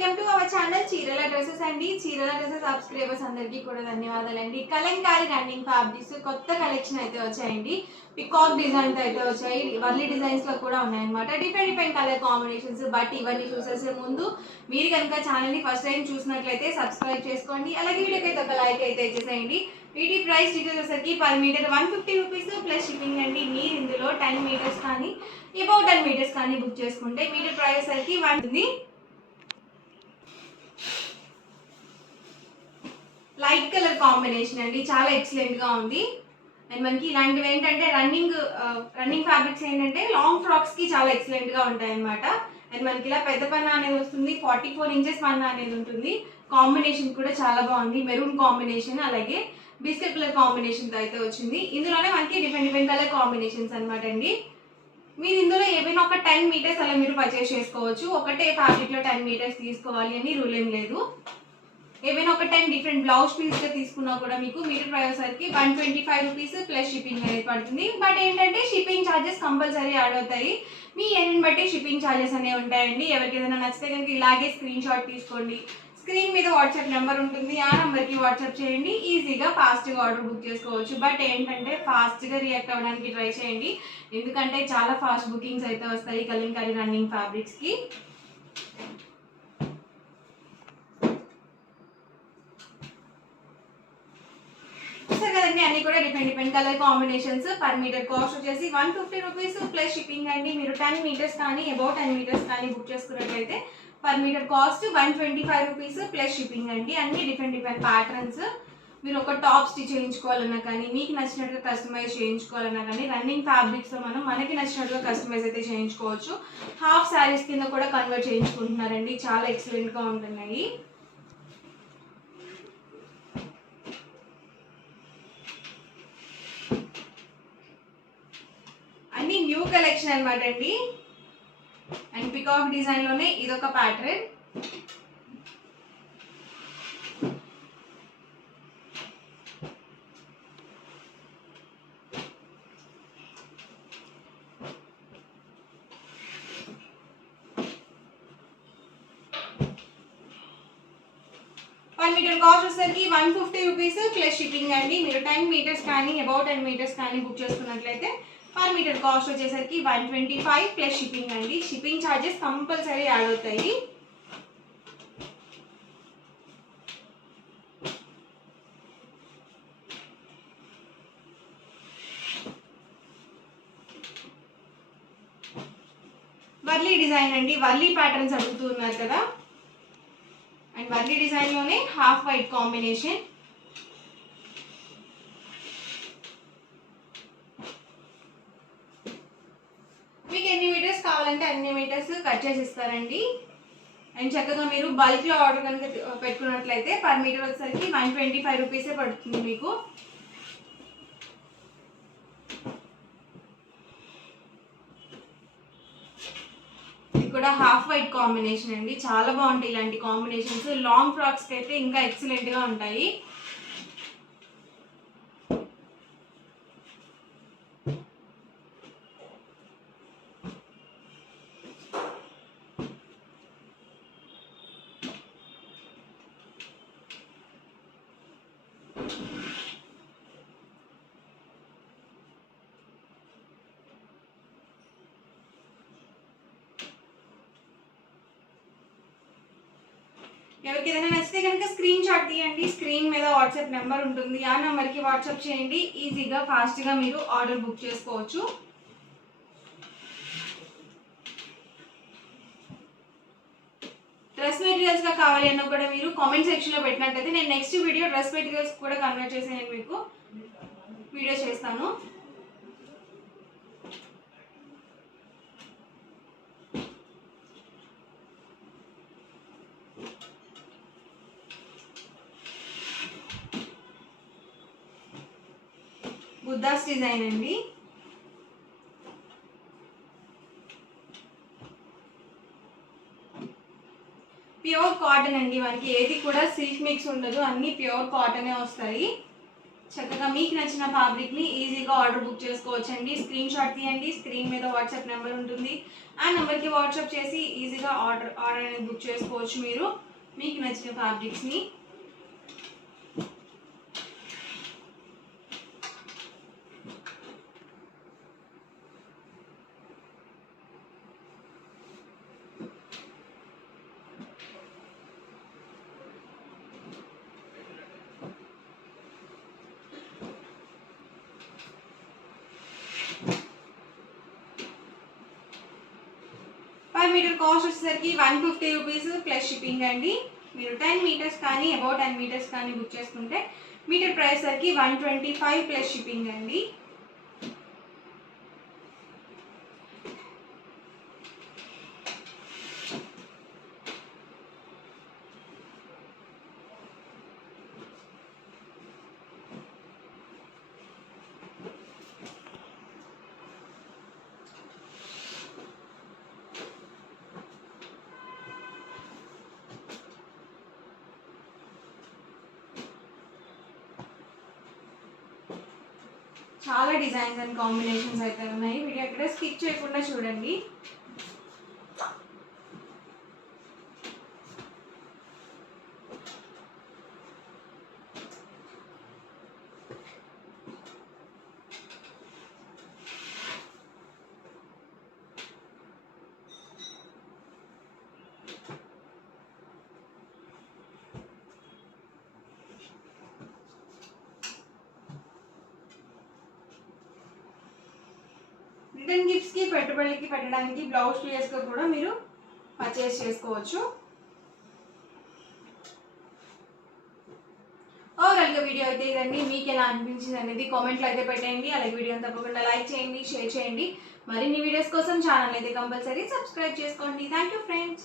Welcome to our channel చీరల డ్రెస్సెస్ అండి. చీరల డ్రెస్సెస్ సబ్స్క్రైబర్స్ అందరికీ కూడా ధన్యవాదాలండి. కలంకారీ రన్నింగ్ ఫ్యాబ్రిక్స్ కొత్త కలెక్షన్ అయితే వచ్చాయండి. పికాక్ డిజైన్ అయితే వచ్చాయి. వర్లీ డిజైన్స్ లో కూడా ఉన్నాయన్నమాట. Different colour combinations. బట్ ఇవన్నీ చూసేసే ముందు మీరు కనుక ఛానల్ ని ఫస్ట్ టైం చూసినట్లయితే సబ్స్క్రైబ్ చేసుకోండి. అలాగే వీడియోకి అయితే ఒక లైక్ అయితే ఇచ్చేసేయండి. వీటి ప్రైస్ డీటెయిల్స్ వచ్చేసరికి per metre 150 rupees plus shipping అండి. మీరు ఇందులో 10 మీటర్స్ కానీ అబౌట్ 10 మీటర్స్ కానీ బుక్ చేసుకుంటే మీటర్ ప్రైస్ వచ్చేసరికి 1 లైట్ కలర్ కాంబినేషన్ అండి. చాలా ఎక్సలెంట్ గా ఉంది. అండ్ మనకి ఇలాంటివి ఏంటంటే రన్నింగ్ ఫ్యాబ్రిక్స్ ఏంటంటే లాంగ్ ఫ్రాక్స్ కి చాలా ఎక్సలెంట్ గా ఉంటాయి అనమాట. అండ్ మనకి ఇలా పెద్ద పన్నా అనేది వస్తుంది. 44 ఇంచెస్ పన్నా అనేది ఉంటుంది. కాంబినేషన్ కూడా చాలా బాగుంది. మెరూన్ కాంబినేషన్ అలాగే బిస్కెట్ కలర్ కాంబినేషన్ అయితే వచ్చింది. ఇందులోనే మనకి డిఫరెంట్ కలర్ కాంబినేషన్స్ అనమాట అండి. మీరు ఇందులో ఏవైనా ఒక 10 మీటర్స్ అలా మీరు పర్చేస్ చేసుకోవచ్చు. ఒకటే ఫ్యాబ్రిక్ లో 10 మీటర్స్ తీసుకోవాలి అని రూల్ ఏం లేదు. ఏవైనా ఒక 10 డిఫరెంట్ బ్లౌజ్ పీస్ తీసుకున్నా కూడా మీకు మీటర్ ప్రైస్ వచ్చేసరికి 125 రూపీస్ ప్లస్ షిప్పింగ్ అనేది పడుతుంది. బట్ ఏంటంటే షిప్పింగ్ ఛార్జెస్ కంపల్సరీ యాడ్ అవుతాయి. మీ ఏరియాని బట్టి షిప్పింగ్ ఛార్జెస్ అనేవి ఉంటాయండి. ఎవరికి ఏదైనా నచ్చితే కనుక ఇలాగే స్క్రీన్ షాట్ తీసుకోండి. స్క్రీన్ మీద వాట్సాప్ నెంబర్ ఉంటుంది. ఆ నెంబర్కి వాట్సాప్ చేయండి. ఈజీగా ఫాస్ట్గా ఆర్డర్ బుక్ చేసుకోవచ్చు. బట్ ఏంటంటే ఫాస్ట్గా రియాక్ట్ అవ్వడానికి ట్రై చేయండి. ఎందుకంటే చాలా ఫాస్ట్ బుకింగ్స్ అయితే వస్తాయి కలంకారీ రన్నింగ్ ఫ్యాబ్రిక్స్కి. కదండి అన్ని కూడా different colour combinations. Per metre cost వచ్చేసి 150 రూపీస్ ప్లస్ షిప్పింగ్ అండి. మీరు 10 మీటర్స్ కానీ అబౌట్ 10 మీటర్స్ కానీ బుక్ చేసుకున్నట్లయితే per metre cost 125 rupees plus shipping అండి. అన్ని డిఫరెంట్ ప్యాటర్న్స్. మీరు ఒక టాప్ స్టిచ్ చేయించుకోవాలన్నా కానీ మీకు నచ్చినట్టుగా కస్టమైజ్ చేయించుకోవాలన్నా కానీ రన్నింగ్ ఫ్యాబ్రిక్స్ మనకి నచ్చినట్టుగా కస్టమైజ్ అయితే చేయించుకోవచ్చు. హాఫ్ శారీస్ కింద కూడా కన్వర్ట్ చేయించుకుంటున్నారండి. చాలా ఎక్సలెంట్గా ఉంటున్నాయి. అన్ని న్యూ కలెక్షన్ అనమాట అండి. అండ్ పికాక్ డిజైన్ లోనే ఇదొక ప్యాటర్న్. పర్ మీటర్ కాస్ట్ వచ్చేసరికి 150 రూపీస్ ప్లస్ షిప్పింగ్ అండి. మీరు 10 మీటర్స్ కానీ అబౌట్ 10 మీటర్స్ కానీ బుక్ చేసుకున్నట్లయితే పర్ మీటర్ కాస్ట్ వచ్చేసరికి 125 ప్లస్ షిప్పింగ్ అండి. షిప్పింగ్ ఛార్జెస్ కంపల్సరీ యాడ్ అవుతాయి. వర్లీ డిజైన్ అండి. వర్లీ ప్యాటర్న్స్ అడుగుతూ ఉన్నారు కదా. అండ్ వర్లీ డిజైన్ లోనే హాఫ్ వైట్ కాంబినేషన్. మీకు ఎన్ని మీటర్స్ కావాలంటే అన్ని మీటర్స్ కట్ చేసి ఇస్తారండి. అండ్ చక్కగా మీరు బల్క్ లో ఆర్డర్ కనుక పెట్టుకున్నట్లయితే పర్ మీటర్ వచ్చేసరికి 125 రూపీసే పడుతుంది మీకు. ఇది కూడా హాఫ్ వైట్ కాంబినేషన్ అండి. చాలా బాగుంటాయి ఇలాంటి కాంబినేషన్స్. లాంగ్ ఫ్రాక్స్ కి అయితే ఇంకా ఎక్సలెంట్ గా ఉంటాయి. ఎవరికి ఏదైనా నచ్చితే కనుక స్క్రీన్ షాట్ తీయండి. స్క్రీన్ మీద వాట్సాప్ నెంబర్ ఉంటుంది. ఆ నెంబర్కి వాట్సాప్ చేయండి. ఈజీగా ఫాస్ట్గా మీరు ఆర్డర్ బుక్ చేసుకోవచ్చు. డ్రెస్ మెటీరియల్స్ గా కావాలి అన్న కూడా మీరు కామెంట్ సెక్షన్ లో పెట్టినట్టయితే నేను నెక్స్ట్ వీడియో డ్రెస్ మెటీరియల్స్ కూడా కన్వర్ట్ చేసి నేను మీకు వీడియో చేస్తాను. బుద్ధాస్ డిజైన్ అండి. ప్యూర్ కాటన్ అండి. మనకి ఏది కూడా సిల్క్ మిక్స్ ఉండదు. అన్ని ప్యూర్ కాటనే వస్తాయి. చక్కగా మీకు నచ్చిన ఫ్యాబ్రిక్ని ఈజీగా ఆర్డర్ బుక్ చేసుకోవచ్చండి. స్క్రీన్ షాట్ తీయండి, స్క్రీన్ మీద వాట్సాప్ నెంబర్ ఉంటుంది. ఆ నెంబర్కి వాట్సాప్ చేసి ఈజీగా ఆర్డర్ అనేది బుక్ చేసుకోవచ్చు మీరు మీకు నచ్చిన ఫ్యాబ్రిక్స్ని. పర్ మీటర్ కాస్ట్ వచ్చేసరికి 150 రూపీస్ ప్లస్ షిప్పింగ్ అండి. మీరు 10 మీటర్స్ కానీ అబౌట్ 10 మీటర్స్ కానీ బుక్ చేసుకుంటే మీటర్ ప్రైస్ సరికి 125 ప్లస్ షిప్పింగ్ అండి. చాలా డిజైన్స్ అండ్ కాంబినేషన్స్ అయితే ఉన్నాయి. వీడియో ఎక్కడ స్కిప్ చేయకుండా చూడండి. రిటర్న్ గిఫ్ట్స్కి పెట్టుబడికి పెట్టడానికి బ్లౌజ్ పీసెస్గా కూడా మీరు పర్చేస్ చేసుకోవచ్చు. ఓవరాల్గా వీడియో అయితే ఇదండి. మీకు ఎలా అనిపించింది అనేది కామెంట్లో అయితే పెట్టండి. అలాగే వీడియోని తప్పకుండా లైక్ చేయండి, షేర్ చేయండి. మరిన్ని వీడియోస్ కోసం ఛానల్ అయితే కంపల్సరీ సబ్స్క్రైబ్ చేసుకోండి. Thank you friends.